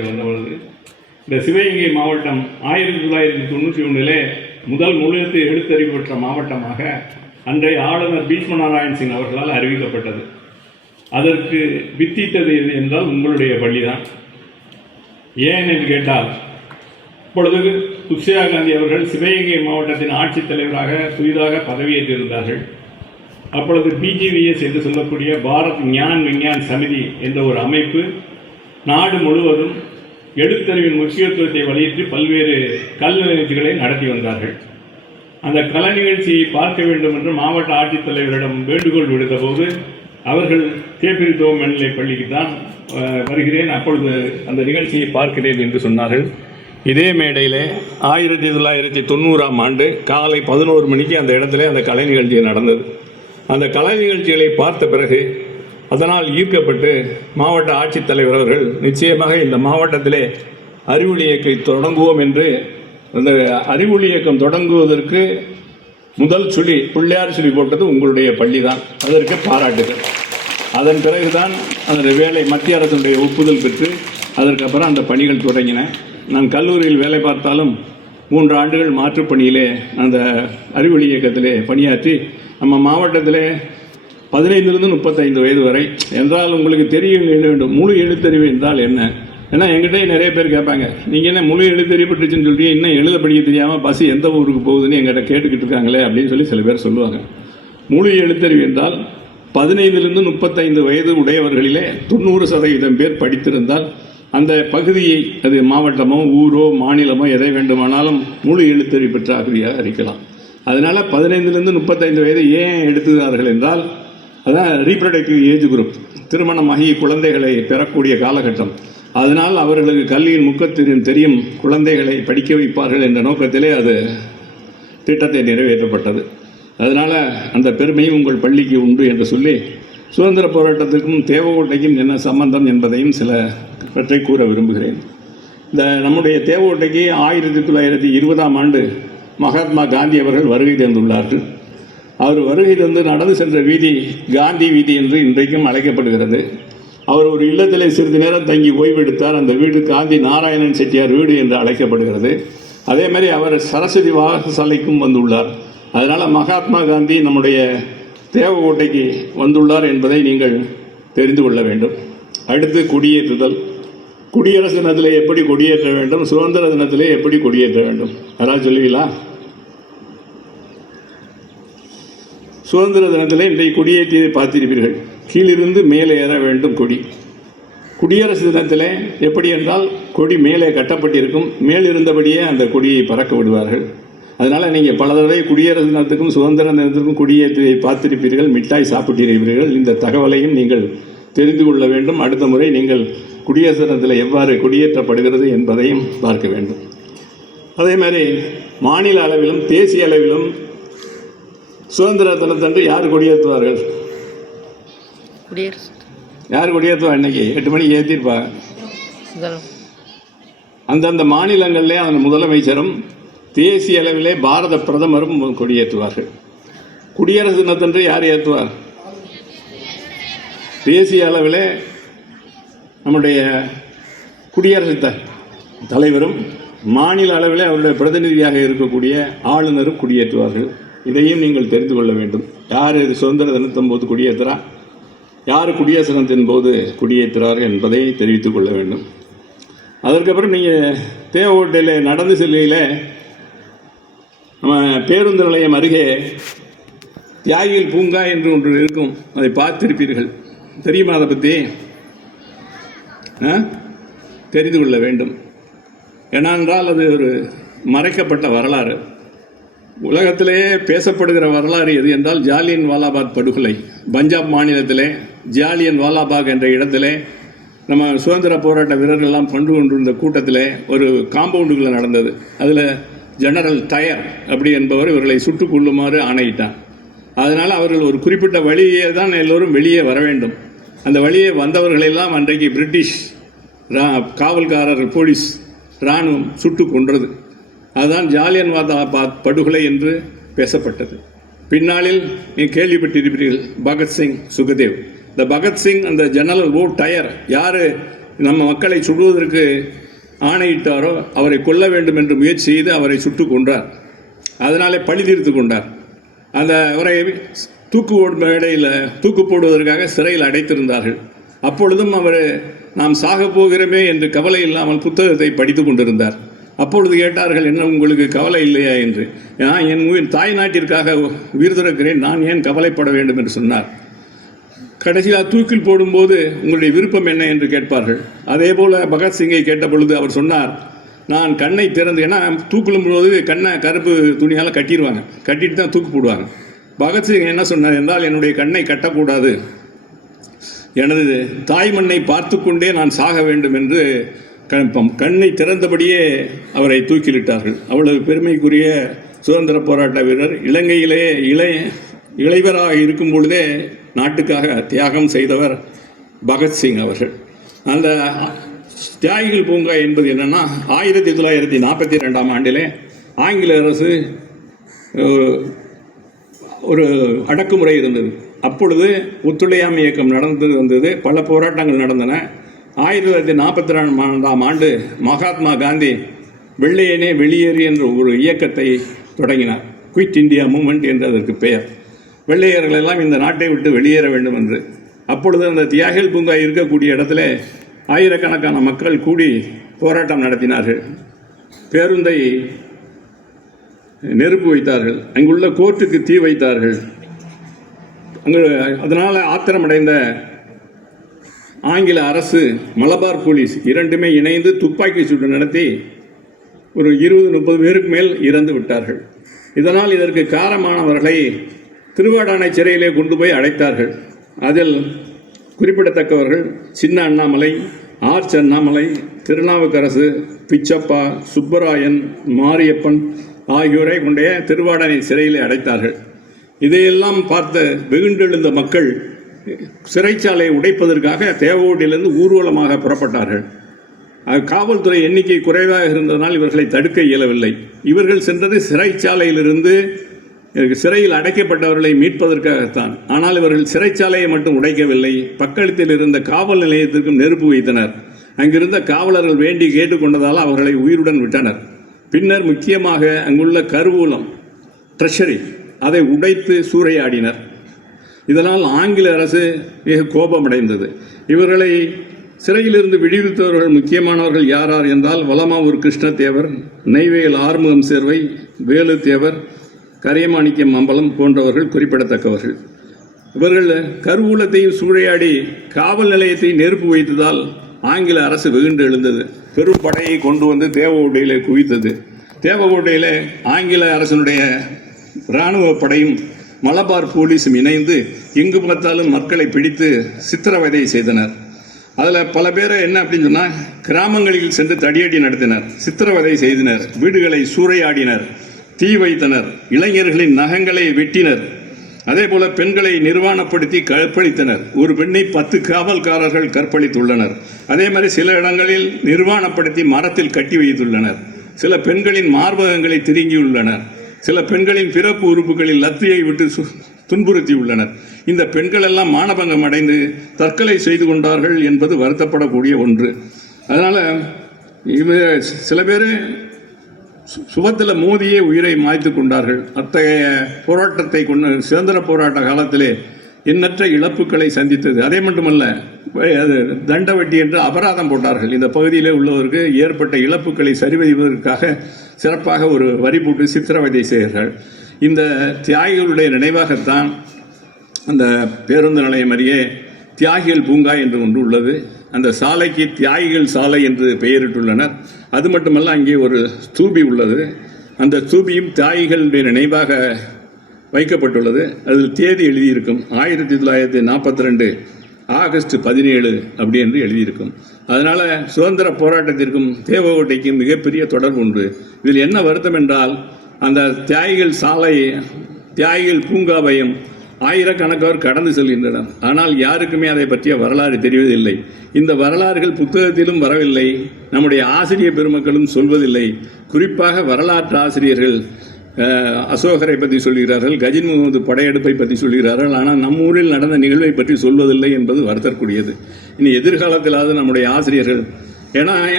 வந்தபொழுது இந்த சிவகங்கை மாவட்டம் ஆயிரத்தி தொள்ளாயிரத்தி தொண்ணூற்றி ஒன்றிலே முதல் முழுத்து எழுத்தறிவு பெற்ற மாவட்டமாக அன்றைய ஆளுநர் பீஷ்மநாராயண் சிங் அவர்களால் அறிவிக்கப்பட்டது. அதற்கு வித்தித்தது எது என்றால் உங்களுடைய பள்ளிதான் ஏன் என்று கேட்டால் இப்பொழுது துஷியா காந்தி அவர்கள் சிவகங்கை மாவட்டத்தின் ஆட்சித்தலைவராக புதிதாக பதவியேற்றிருந்தார்கள். அப்பொழுது பிஜிவிஎஸ் என்று சொல்லக்கூடிய பாரத் ஞான் விஞ்ஞான் சமிதி என்ற ஒரு அமைப்பு நாடு முழுவதும் எழுத்தறிவின் முக்கியத்துவத்தை வலியுறுத்தி பல்வேறு கல் நிகழ்ச்சிகளை நடத்தி வந்தார்கள். அந்த கல நிகழ்ச்சியை பார்க்க வேண்டும் என்று மாவட்ட ஆட்சித்தலைவரிடம் வேண்டுகோள் விடுத்தபோது அவர்கள் தேப்பிரித்தோம் மேல்நிலை பள்ளிக்கு தான் வருகிறேன். அப்பொழுது அந்த நிகழ்ச்சியை பார்க்கிறேன் என்று சொன்னார்கள். இதே மேடையிலே ஆயிரத்தி தொள்ளாயிரத்தி தொண்ணூறாம் ஆண்டு காலை பதினோரு மணிக்கு அந்த இடத்துல அந்த கலை நிகழ்ச்சி நடந்தது. அந்த கலை நிகழ்ச்சிகளை பார்த்த பிறகு அதனால் ஈர்க்கப்பட்டு மாவட்ட ஆட்சித்தலைவர் அவர்கள் நிச்சயமாக இந்த மாவட்டத்திலே அறிவொளி இயக்கை தொடங்குவோம் என்று அந்த அறிவொளி இயக்கம் தொடங்குவதற்கு முதல் சுழி பிள்ளையார் சுழி போட்டது உங்களுடைய பள்ளி தான் அதற்கு பாராட்டுகள். அதன் பிறகுதான் அந்த வேலை மத்திய அரசுடைய ஒப்புதல் பெற்று அதற்கப்புறம் அந்த பணிகள் தொடங்கின. நான் கல்லூரியில் வேலை பார்த்தாலும் மூன்று ஆண்டுகள் மாற்றுப் பணியிலே அந்த அறிவொளி இயக்கத்திலே பணியாற்றி நம்ம மாவட்டத்திலே பதினைந்திலிருந்து முப்பத்தைந்து வயது வரை என்றால் உங்களுக்கு தெரிய வேண்டும். முழு எழுத்தறிவு என்றால் என்ன? ஏன்னா எங்கிட்டே நிறைய பேர் கேட்பாங்க நீங்கள் என்ன முழு எழுத்தறிவு பட்டுச்சுன்னு சொல்லிட்டு இன்னும் எழுத படிக்க தெரியாமல் பஸ் எந்த ஊருக்கு போகுதுன்னு எங்கிட்ட கேட்டுக்கிட்டு இருக்காங்களே? அப்படின்னு சொல்லி சில பேர் சொல்லுவாங்க. முழு எழுத்தறிவு என்றால் பதினைந்திலிருந்து முப்பத்தைந்து வயது உடையவர்களிலே தொண்ணூறு சதவீதம் பேர் படித்திருந்தால் அந்த பகுதியை அது மாவட்டமோ ஊரோ மாநிலமோ எதை வேண்டுமானாலும் முழு எழுத்தறிவு பெற்ற அகதியாக அறிக்கலாம் அதனால் பதினைந்துலேருந்து முப்பத்தைந்து வயது ஏன் எடுத்துகிறார்கள் என்றால் அதான் ரீப்ரடக்டிவ் ஏஜ் குரூப் திருமணமாகி குழந்தைகளை பெறக்கூடிய காலகட்டம். அதனால் அவர்களுக்கு கல்வியின் முக்கத்தின் தெரியும். குழந்தைகளை படிக்க வைப்பார்கள் என்ற நோக்கத்திலே அது திட்டத்தை நிறைவேற்றப்பட்டது. அதனால் அந்த பெருமையும் உங்கள் பள்ளிக்கு உண்டு என்று சொல்லி சுதந்திர போராட்டத்திற்கும் தேவகோட்டைக்கும் என்ன சம்பந்தம் என்பதையும் சில பற்றி கூற விரும்புகிறேன். இந்த நம்முடைய தேவகோட்டைக்கு ஆயிரத்தி தொள்ளாயிரத்தி இருபதாம் ஆண்டு மகாத்மா காந்தி அவர்கள் வருகை தந்துள்ளார்கள். அவர் வருகை தந்து நடந்து சென்ற வீதி காந்தி வீதி என்று இன்றைக்கும் அழைக்கப்படுகிறது. அவர் ஒரு இல்லத்திலே சிறிது நேரம் தங்கி ஓய்வெடுத்தார் அந்த வீடு காந்தி நாராயணன் செட்டியார் வீடு என்று அழைக்கப்படுகிறது. அதே மாதிரி அவர் சரஸ்வதி வாகசாலைக்கும் வந்துள்ளார். அதனால் மகாத்மா காந்தி நம்முடைய தேவகோட்டைக்கு வந்துள்ளார் என்பதை நீங்கள் தெரிந்து கொள்ள வேண்டும். அடுத்து குடியேற்றுதல். குடியரசு தினத்திலே எப்படி கொடியேற்ற வேண்டும்? சுதந்திர தினத்திலே எப்படி கொடியேற்ற வேண்டும்? யாராவது சொல்லுவீங்களா? சுதந்திர தினத்திலே இன்றைக்கு கொடியேற்றியதை பார்த்திருப்பீர்கள். கீழிருந்து மேலே ஏற வேண்டும் கொடி. குடியரசு தினத்திலே எப்படி என்றால் கொடி மேலே கட்டப்பட்டிருக்கும் மேலிருந்தபடியே அந்த கொடியை பறக்க விடுவார்கள். அதனால் நீங்கள் பல தடவை குடியரசு தினத்துக்கும் சுதந்திர தினத்திற்கும் கொடியேற்றியை பார்த்திருப்பீர்கள் மிட்டாய் சாப்பிட்டிருப்பீர்கள். இந்த தகவலையும் நீங்கள் தெரிந்து கொள்ள வேண்டும். அடுத்த முறை நீங்கள் குடியரசு தினத்தில் எவ்வாறு கொடியேற்றப்படுகிறது என்பதையும் பார்க்க வேண்டும். அதே மாதிரி மாநில அளவிலும் தேசிய அளவிலும் சுதந்திர தினத்தன்று யார் கொடியேற்றுவார்கள்? யார் கொடியேற்றுவா இன்னைக்கு? எட்டு மணிக்கு ஏற்றிருப்பாங்க அந்தந்த மாநிலங்களிலே அந்த முதலமைச்சரும் தேசிய அளவிலே பாரத பிரதமரும் கொடியேற்றுவார்கள். குடியரசு தினத்தன்று யார் ஏற்றுவார் தேசிய அளவிலே நம்முடைய குடியரசு த தலைவரும் மாநில அளவிலே அவருடைய பிரதிநிதியாக இருக்கக்கூடிய ஆளுநரும் குடியேற்றுவார்கள். இதையும் நீங்கள் தெரிந்து கொள்ள வேண்டும். யார் இது சுதந்திர தினத்தின் போது குடியேற்றுறா யார் குடியரசு தினத்தின் போது குடியேற்றுறார் என்பதை தெரிவித்துக் கொள்ள வேண்டும். அதற்கப்புறம் நீங்கள் தேவகோட்டையில் நடந்து செல்கையில் நம்ம பேருந்து நிலையம் அருகே தியாகிகள் பூங்கா என்று ஒன்று இருக்கும். அதை பார்த்திருப்பீர்கள். தெரியுமா அதை பற்றி ஆ? தெரிந்து கொள்ள வேண்டும். ஏனென்றால் அது ஒரு மறைக்கப்பட்ட வரலாறு. உலகத்திலேயே பேசப்படுகிற வரலாறு எது என்றால் ஜாலியன் வாலாபாக் படுகொலை. பஞ்சாப் மாநிலத்திலே ஜாலியன் வாலாபாக் என்ற இடத்திலே நம்ம சுதந்திர போராட்ட வீரர்கள்லாம் பண்டு கொண்டிருந்த கூட்டத்திலே ஒரு காம்பவுண்டுக்குள்ள நடந்தது. அதில் ஜெனரல் டயர் அப்படி என்பவர் இவர்களை சுட்டுக் கொள்ளுமாறு ஆணையிட்டார். அதனால் அவர்கள் ஒரு குறிப்பிட்ட வழியே தான் எல்லோரும் வெளியே வர வேண்டும். அந்த வழியே வந்தவர்களெல்லாம் அன்றைக்கு பிரிட்டிஷ் ரா- காவல்காரர் போலீஸ் இராணுவம் சுட்டு கொன்றது. அதுதான் ஜாலியன் வாதா படுகொலை என்று பேசப்பட்டது. பின்னாளில் நீ கேள்விப்பட்டிருப்பீர்கள் பகத்சிங் சுகதேவ். இந்த பகத்சிங் அந்த ஜெனரல் ஓ டயர் யார் நம்ம மக்களை சுடுவதற்கு ஆணையிட்டாரோ அவரை கொல்ல வேண்டும் என்று முயற்சி செய்து அவரை சுட்டு கொன்றார். அதனாலே பழி தீர்த்து கொண்டார். அந்த அவரை தூக்கு மேடையில் தூக்கு போடுவதற்காக சிறையில் அடைத்திருந்தார்கள். அப்பொழுதும் அவர் நாம் சாகப் போகிறோமே என்று கவலை இல்லாமல் புத்தகத்தை படித்து கொண்டிருந்தார். அப்பொழுது கேட்டார்கள் என்ன உங்களுக்கு கவலை இல்லையா? என்று. நான் என் உயிர் தாய் நாட்டிற்காக உயிர்திறக்கிறேன் நான் ஏன் கவலைப்பட வேண்டும்? என்று சொன்னார். கடைசியாக தூக்கில் போடும்போது உங்களுடைய விருப்பம் என்ன? என்று கேட்பார்கள். அதே போல பகத்சிங்கை கேட்ட பொழுது அவர் சொன்னார் நான் கண்ணை திறந்து ஏன்னா தூக்கிலும் போது கண்ணை கருப்பு துணியால் கட்டிடுவாங்க கட்டிட்டு தான் தூக்கு போடுவாங்க. பகத்சிங் என்ன சொன்னார் என்றால் என்னுடைய கண்ணை கட்டக்கூடாது. எனது தாய் மண்ணை பார்த்து கொண்டே நான் சாக வேண்டும் என்று கண்- கண்ணை திறந்தபடியே அவரை தூக்கிலிட்டார்கள். அவ்வளவு பெருமைக்குரிய சுதந்திர போராட்ட வீரர் இலங்கையிலே இளைய இளைவராக இருக்கும் பொழுதே நாட்டுக்காக தியாகம் செய்தவர் பகத்சிங் அவர்கள். அந்த தியாகிகள் பூங்கா என்பது என்னென்னா ஆயிரத்தி தொள்ளாயிரத்தி நாற்பத்தி ரெண்டாம் ஆண்டிலே ஆங்கில அரசு ஒரு அடக்குமுறை இருந்தது. அப்பொழுது ஒத்துழையாமை இயக்கம் நடந்து வந்தது பல போராட்டங்கள் நடந்தன. ஆயிரத்தி தொள்ளாயிரத்தி நாற்பத்தி ரெண்டாம் ஆண்டு மகாத்மா காந்தி வெள்ளையனே வெளியேறு என்ற ஒரு இயக்கத்தை தொடங்கினார். குயிட் இந்தியா மூமெண்ட் என்று அதற்கு பெயர். வெள்ளையர்கள் எல்லாம் இந்த நாட்டை விட்டு வெளியேற வேண்டும் என்று. அப்பொழுது அந்த தியாகில் பூங்கா இருக்கக்கூடிய இடத்துல ஆயிரக்கணக்கான மக்கள் கூடி போராட்டம் நடத்தினார்கள். பேருந்தை நெருப்பு வைத்தார்கள். அங்குள்ள கோர்ட்டுக்கு தீ வைத்தார்கள். அங்கு அதனால் ஆத்திரமடைந்த ஆங்கில அரசு மலபார் போலீஸ் இரண்டுமே இணைந்து துப்பாக்கி சூடு நடத்தி ஒரு இருபது முப்பது பேருக்கு மேல் இறந்து விட்டார்கள். இதனால் இதற்கு காரணமானவர்களை திருவாடானை சிறையிலே கொண்டு போய் அடைத்தார்கள். அதில் குறிப்பிடத்தக்கவர்கள் சின்ன அண்ணாமலை ஆர் அண்ணாமலை திருநாவுக்கரசு பிச்சப்பா சுப்பராயன் மாரியப்பன் ஆகியோரை கொண்டைய திருவாடானை சிறையிலே அடைத்தார்கள். இதையெல்லாம் பார்த்த வெகுண்டெழுந்த மக்கள் சிறைச்சாலையை உடைப்பதற்காக தேவகோட்டையிலிருந்து ஊர்வலமாக புறப்பட்டார்கள். காவல்துறை எண்ணிக்கை குறைவாக இருந்ததனால் இவர்களை தடுக்க இயலவில்லை. இவர்கள் சென்றது சிறைச்சாலையிலிருந்து சிறையில் அடைக்கப்பட்டவர்களை மீட்பதற்காகத்தான். ஆனால் இவர்கள் சிறைச்சாலையை மட்டும் உடைக்கவில்லை. பக்கத்தில் இருந்த காவல் நிலையத்திற்கும் நெருப்பு வைத்தனர். அங்கிருந்த காவலர்கள் வேண்டி கேட்டுக்கொண்டதால் அவர்களை உயிருடன் விட்டனர். பின்னர் முக்கியமாக அங்குள்ள கருவூலம் ட்ரெஷரி அதை உடைத்து சூறையாடினர். இதனால் ஆங்கில அரசு மிக கோபமடைந்தது. இவர்களை சிறையிலிருந்து விடுவித்தவர்கள் முக்கியமானவர்கள் யாரார் என்றால் வலமாவூர் கிருஷ்ணதேவர் நெய்வேல் ஆறுமுகம் சேர்வை வேலு தேவர் கரியமாணிக்கம் அம்பலம் போன்றவர்கள் குறிப்பிடத்தக்கவர்கள். இவர்கள் கருவூலத்தையும் சூறையாடி காவல் நிலையத்தை நெருப்பு வைத்ததால் ஆங்கில அரசு வெகுண்டு எழுந்தது. பெரும் படையை கொண்டு வந்து தேவகோட்டையிலே குவித்தது. தேவகோட்டையிலே ஆங்கில அரசனுடைய இராணுவ படையும் மலபார் போலீஸும் இணைந்து எங்கு பார்த்தாலும் மக்களை பிடித்து சித்திரவதை செய்தனர். அதில் பல பேர் என்ன அப்படின்னு சொன்னால் கிராமங்களில் சென்று தடியடி நடத்தினர். சித்திரவதை செய்தனர். வீடுகளை சூறையாடினர். தீ வைத்தனர். இளைஞர்களின் நகங்களை வெட்டினர். அதே போல பெண்களை நிர்வாணப்படுத்தி கற்பழித்தனர். ஒரு பெண்ணை பத்து காவல்காரர்கள் கற்பழித்துள்ளனர். அதே மாதிரி சில இடங்களில் நிர்வாணப்படுத்தி மரத்தில் கட்டி வைத்துள்ளனர். சில பெண்களின் மார்பகங்களை திருங்கியுள்ளனர் சில பெண்களின் பிறப்பு உறுப்புகளில் லத்தியை விட்டு சு- துன்புறுத்தியுள்ளனர். இந்த பெண்கள் எல்லாம் மானபங்கம் அடைந்து தற்கொலை செய்து கொண்டார்கள் என்பது வருத்தப்படக்கூடிய ஒன்று. அதனால் இவ சில பேர் சுபத்தில் மோதியே உயிரை மாய்த்து கொண்டார்கள். அத்தகைய போராட்டத்தை கொண்டு சுதந்திர போராட்ட காலத்திலே எண்ணற்ற இழப்புகளை சந்தித்தது. அதே மட்டுமல்ல அது தண்ட வட்டி என்று அபராதம் போட்டார்கள். இந்த பகுதியிலே உள்ளவருக்கு ஏற்பட்ட இழப்புகளை சரிவெய்வதற்காக சிறப்பாக ஒரு வரி போட்டு சித்திரவதை செய்கிறார்கள். இந்த தியாகிகளுடைய நினைவாகத்தான் அந்த பேருந்து நிலையம் அறியே தியாகிகள் பூங்கா என்று ஒன்று உள்ளது. அந்த சாலைக்கு தியாகிகள் சாலை என்று பெயரிட்டுள்ளனர். அது மட்டுமல்ல அங்கே ஒரு ஸ்தூபி உள்ளது. அந்த ஸ்தூபியும் தியாகிகளுடைய நினைவாக வைக்கப்பட்டுள்ளது. அதில் தேதி எழுதியிருக்கும். ஆயிரத்தி தொள்ளாயிரத்தி நாற்பத்தி ரெண்டு ஆகஸ்ட் பதினேழு அப்படி என்று எழுதியிருக்கும். அதனால் சுதந்திர போராட்டத்திற்கும் தேவகோட்டைக்கும் மிகப்பெரிய தொடர்பு உண்டு. இதில் என்ன வருத்தம் என்றால் அந்த தியாகிகள் சாலை தியாகிகள் பூங்காவையும் ஆயிரக்கணக்கானோர் கடந்து செல்கின்றனர். ஆனால் யாருக்குமே அதை பற்றிய வரலாறு தெரிவதில்லை. இந்த வரலாறுகள் புத்தகத்திலும் வரவில்லை. நம்முடைய ஆசிரியர் பெருமக்களும் சொல்வதில்லை. குறிப்பாக வரலாற்று ஆசிரியர்கள் அசோகரை பற்றி சொல்கிறார்கள் கஜின் முகமது படையெடுப்பை பற்றி சொல்கிறார்கள் ஆனால் நம்ம ஊரில் நடந்த நிகழ்வை பற்றி சொல்வதில்லை என்பது வருத்தக்கூடியது இனி எதிர்காலத்திலாவது நம்முடைய ஆசிரியர்கள் ஏன்னா